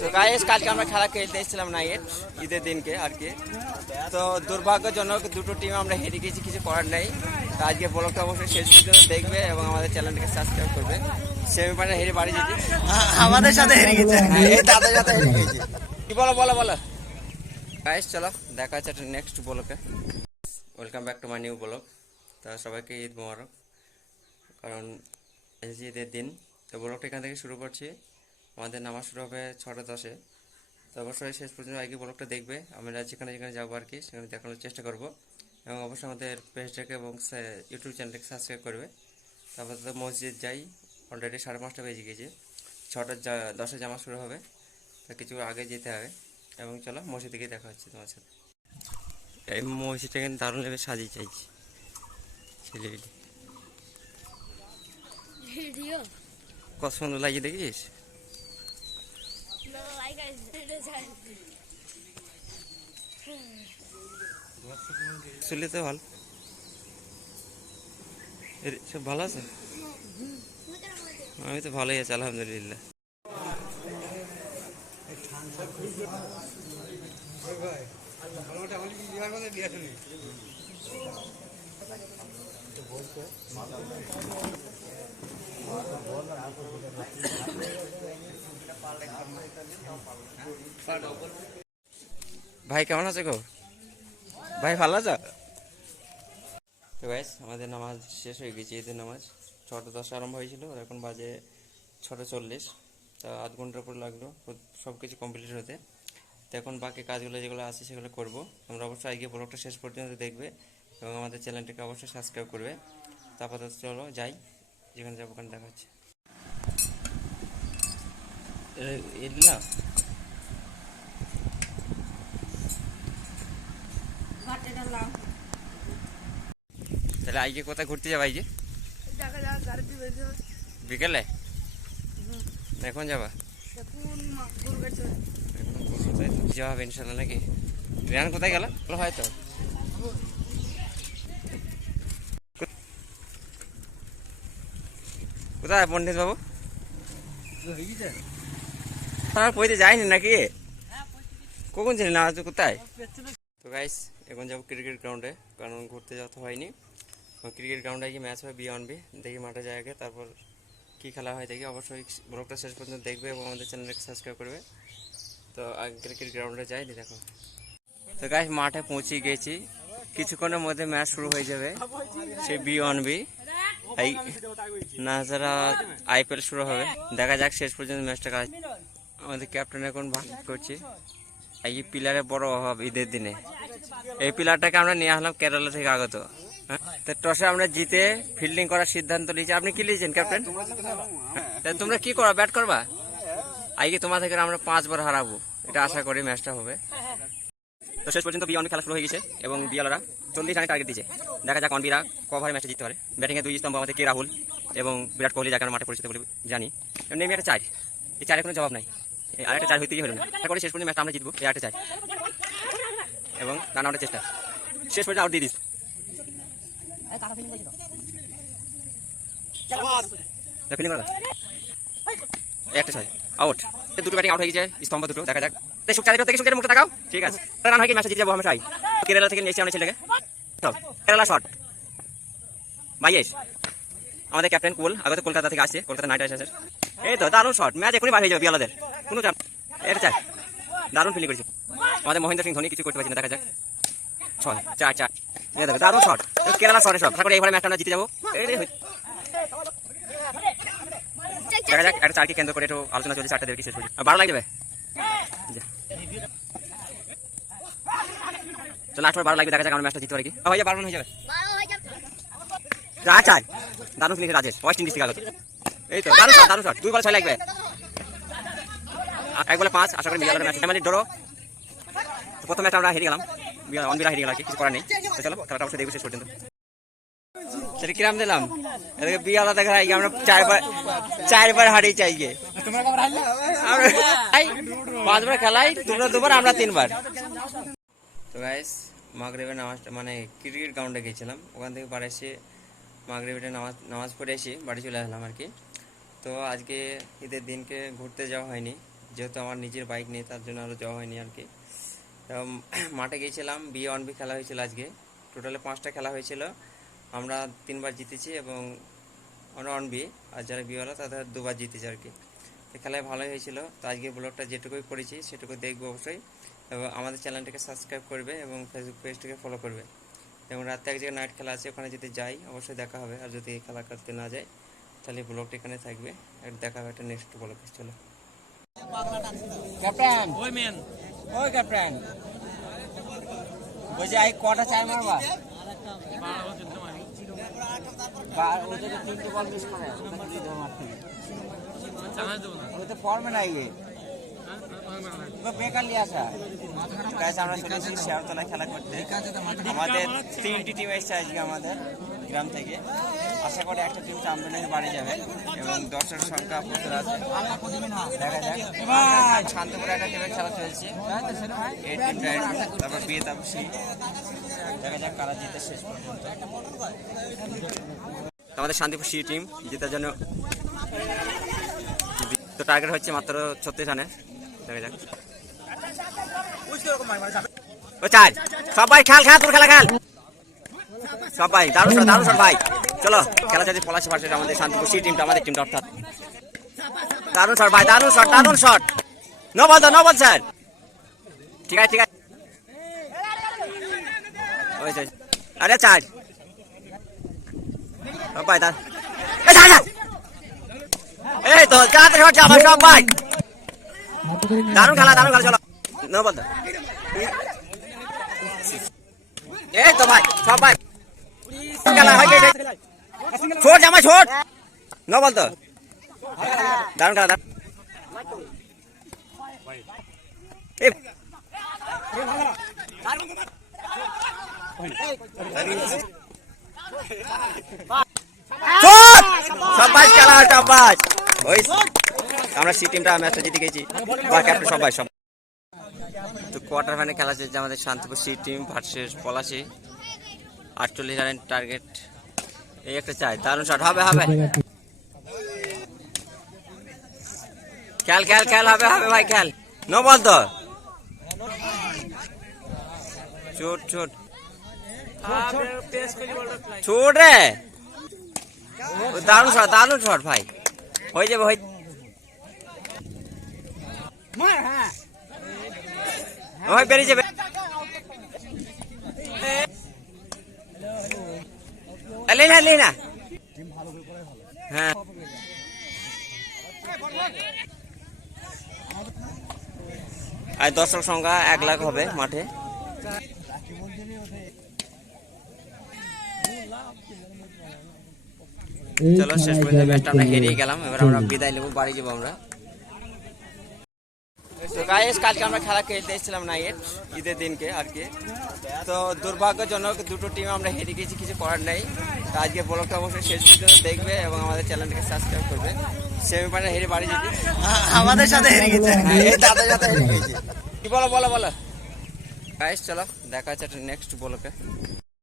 তো গাইস কালকে আমরা খেলা খেলতে এসেছিলাম নাইট ঈদের দিনকে আর কি। তো দুর্ভাগ্যজনক দুটো টিম আমরা হেরে গেছি, কিছু করার নেই। তো আজকে ব্লগটা অবশ্যই শেষ পর্যন্ত দেখবে এবং আমাদের চ্যানেলটাকে সাবস্ক্রাইব করবে। সেমিফাইনাল হেরে বাড়ি যেতে। আমাদের সাথে হেরে গেছে। এই দাদার সাথে হেরে গেছে। কি বলো বলো বলো? গাইস চলো দেখা হচ্ছে একটা নেক্সট ব্লকে welcome back to my new blog তা সবাইকে ঈদ মোবারক। কারণ যে ঈদের দিন তো ব্লগটা এখান থেকে শুরু করছি। আমাদের নামাজ শুরু হবে ছটা দশে। তো অবশ্যই শেষ পর্যন্ত আগে ব্লগটা দেখবে। আমরা যেখানে যেখানে যাব আর কি সেখানে দেখানোর চেষ্টা করব। এবং অবশ্যই আমাদের পেজটাকে এবং ইউটিউব চ্যানেলটাকে সাবস্ক্রাইব করবে। তারপর তো মসজিদ যাই অলরেডি সাড়ে পাঁচটা বেজে গেছে। ছটা দশে জামা শুরু হবে। তো কিছু আগে যেতে হবে। এবং চলো মসজিদে গিয়ে দেখা হচ্ছে তোমার সাথে। এই মসজিদটা কিন্তু দারুণ লেবে সাজিয়ে চাইছি। ভিডিও? কত সুন্দর লাগিয়ে দেখিস. শুনলে তো ভালো। এর সব ভালো আছে? আমি তো ভালোই আছি, আলহামদুলিল্লাহ। ভাই, কেমন আছে গো? ভাই, ভালো আছো? তো আমাদের নামাজ শেষ হয়ে গেছে, ঈদের নামাজ। ছটা দশ আরম্ভ হয়েছিল আর এখন বাজে ছটা চল্লিশ। তা আধ ঘণ্টার উপর লাগল সব কিছু কমপ্লিট হতে। তো এখন বাকি কাজগুলো যেগুলো আছে সেগুলো করব। তোমরা অবশ্যই আগে ব্লগটা শেষ পর্যন্ত দেখবে এবং আমাদের চ্যানেলটাকে অবশ্যই সাবস্ক্রাইব করবে। তারপর চলো যাই যেখানে যাব ওখানে দেখা হচ্ছে। এলা তাহলে আজকে কোথায় ঘুরতে যাব আজকে বিকেলে? এখন যাবা? যাওয়া হবে ইনশাল্লাহ নাকি? রিয়ান কোথায় গেল? হয়তো। কোথায় পণ্ডিত বাবু? হ্যাঁ পইতে যায়নি নাকি? কখন ছিলেন? না কোথায়? তো গাইস এখন যাব ক্রিকেট গ্রাউন্ডে কারণ ঘুরতে যাওয়া তো হয়নি। ক্রিকেট গ্রাউন্ডে গিয়ে ম্যাচ হবে বি আনবি দেখি মাঠে যায় আগে তারপর কী খেলা হয় দেখি। অবশ্যই ব্লগটা শেষ পর্যন্ত দেখবে এবং আমাদের চ্যানেলকে সাবস্ক্রাইব করবে। তো ক্রিকেট গ্রাউন্ডে যাইনি দেখো। তো গাইস মাঠে পৌঁছে গেছি। কিছুক্ষণের মধ্যে ম্যাচ শুরু হয়ে যাবে। সে বি ওয়ান বি এই না যারা আইপিএল শুরু হবে। দেখা যাক শেষ পর্যন্ত ম্যাচটা কাজ আমাদের ক্যাপ্টেন এখন ভাগ করছে। এই পিলারের বড় অভাব ঈদের দিনে। এই পিলারটাকে আমরা নিয়ে আসলাম কেরালা থেকে আগত? তো টসে আমরা জিতে ফিল্ডিং করার সিদ্ধান্ত নিয়েছি। আপনি কি নিয়েছেন ক্যাপ্টেন তোমরা কি করবা? ব্যাট করবা? আজকে তোমার থেকে আমরা পাঁচবার হারাবো। এটা আশা করি ম্যাচটা হবে। তো শেষ পর্যন্ত বিয়া অনেক খেলা শুরু হয়ে গেছে এবং বিয়ালরা চল্লিশ রানে টার্গেট দিয়েছে। দেখা যাক অনবিরা কভারে ম্যাচে জিততে পারে। ব্যাটিংয়ে দুই স্তম্ভ আমাদের কে রাহুল এবং বিরাট কোহলি, যাকে আমরা মাঠে পরিচিত বলে জানি। নেমে একটা চার। এই চারের কোনো জবাব নাই। এই আরেকটা চার হইতে গিয়ে হলো না। আশা করি শেষ পর্যন্ত ম্যাচটা আমরা জিতবো। এই আরেকটা চার। এবং রান আউটের চেষ্টা। শেষ পর্যন্ত আউট দিয়ে দিস। আউট দুটো দেখা যাক। ঠিক আছে। কেরালা থেকে আমাদের ক্যাপ্টেন কুল আগে তো কলকাতা থেকে আসছে। কলকাতা নাইট রাইডার্সের এই তো, দারুণ শট ম্যাচ এখনই বার যাবে বিয়ালাদের। কোনো এটা দারুণ ফিলিং করেছি। আমাদের মহেন্দ্র সিং, ধোনি কিছু করতে পারছি না, দেখা যাক। ছয়, চার চার। দেখো দারুণ শট কেরালা শটে শট তারপরে এইভাবে ম্যাচটা আমরা জিতে যাব। দেখা যাক, একটা চারকে কেন্দ্র করে একটু আলোচনা চলছে, চারটা দেখি শেষ করছি আর ভালো লাগবে। তো লাস্ট ভালো লাগবে, দেখা যাক আমরা ম্যাচটা জিততে পারি কি। যাবে, বারো হয়ে যাবে। চার চার দারুণ ফিনিশ রাজেশ। ওয়েস্ট ইন্ডিজ থেকে এই তো, দারুণ শট দারুণ শট দুই বল ছয় লাগবে। এক বলে পাঁচ, আশা করি মিলার ম্যাচ মানে ডরো প্রথম ম্যাচটা আমরা হেরে গেলাম। আর কিছু করার নেই। সেটা দিলাম দেখা আমরা চারবার হারিয়ে তোমরা দুবার, আমরা তিনবার। তো গাইস মাগরিবের নামাজ মানে ক্রিকেট গ্রাউন্ডে গেছিলাম ওখান থেকে বাড়ি এসে মাগরিবের নামাজ নামাজ পড়ে এসে বাড়ি চলে আসলাম আর কি। তো আজকে ঈদের দিনকে ঘুরতে যাওয়া হয়নি, যেহেতু আমার নিজের বাইক নেই, তার জন্য আরও যাওয়া হয়নি আর কি। মাঠে গিয়েছিলাম বি ওয়ান বি খেলা হয়েছিল আজকে। টোটালে পাঁচটা খেলা হয়েছিল। আমরা তিনবার জিতেছি এবং ওয়ান বি আর যারা বিওয়ালা তাদের দুবার জিতেছে আর কি। তো খেলায় ভালোই হয়েছিল। তো আজকে ব্লগটা যেটুকুই করেছি সেটুকু দেখবে অবশ্যই। এবং আমাদের চ্যানেলটাকে সাবস্ক্রাইব করবে এবং ফেসবুক পেজটাকে ফলো করবে। এবং রাতে এক জায়গায় নাইট খেলা আছে ওখানে যদি যাই অবশ্যই দেখা হবে। আর যদি খেলা করতে না যায় তাহলে ব্লগটা এখানে থাকবে। আর দেখা হবে একটা নেক্সট ব্লগে চলো। ক্যাপ্টেন ওই ওই ক্যাপ্টেন। বলছি আই কটা চাই মারবা? তিনটে বল মিস করে ওই তো ফর্মে নাই আমরা খেলা করতে। আমাদের তিনটি টিম এসেছে আজকে আমাদের গ্রাম থেকে। আশা করি একটা টিম চ্যাম্পিয়নের বাড়ি যাবে এবং দর্শক সংখ্যা প্রচুর আছে। দেখা যাক। শান্তপুরে একটা টিমের খেলা চলছে এই টিমটা তারপর বিয়ে তারপর দেখা যাক কারা জিতে শেষ পর্যন্ত। আমাদের শান্তিপুর সি টিম জেতার জন্য। তো টার্গেট হচ্ছে মাত্র ছত্রিশ রানে। দেখা যাক ও চার সবাই খেল খেল তোর খেলা খেল। সবাই দারুণ শট দারুণ শট ভাই। চলো খেলা যদি পলাশি ভার্সেস আমাদের শান্তিপুর সি টিমটা আমাদের টিমটা অর্থাৎ। দারুণ শট ভাই দারুণ শট দারুণ shot. No ball no ball sir. ঠিক আছে ঠিক আছে। ওই যে, আরে চার সবাই দার এই তো তাড়াতাড়ি হচ্ছে আমার সবাই। দারুণ খেলা দারুণ খেলা, চলো। তো। এই তো ভাই খেলা, হয়ে ছোট জামা ছোট নো বল তো। দারুণ খেলা, দারুণ! সবাই খেলা সবাই ওই আমরা সি টিমটা ম্যাচটা জিতে গেছি। বা ক্যাপ্টেন সবাই সব তো কোয়ার্টার ফাইনাল খেলা চলছে আমাদের Shantipur C team versus Palashi. আটচল্লিশ রানের টার্গেট এই একটা চাই দারুণ শট হবে হবে। খেল খেল খেল হবে হবে ভাই খেল। নো বল তো। চোট চোট। ছোট রে। দারুণ শট দারুণ শট ভাই। হয়ে যাবে হয়ে ওই বেরিয়ে যাবে। না লে না হ্যাঁ। আর দর্শক সংখ্যা এক লাখ হবে মাঠে। চলো শেষ পর্যন্ত ম্যাচটা আমরা হেরিয়ে গেলাম এবার আমরা বিদায় নেব বাড়ি যাব আমরা। তো গাইস কালকে আমরা খেলা খেলতে এসেছিলাম নাইট ঈদের দিনকে আর কি। তো দুর্ভাগ্যজনক দুটো টিম আমরা হেরে গেছি কিছু করার নেই। তো আজকে ব্লগটা অবশ্যই শেষ পর্যন্ত দেখবে এবং আমাদের চ্যানেলটাকে সাবস্ক্রাইব করবে। সেমিফাইনাল হেরে বাড়ি যেতে আমাদের সাথে হেরে গেছে। দাদার সাথে হেরে গেছে। কি বলো বলো বলো। গাইস চলো দেখা হচ্ছে একটা নেক্সট ব্লকে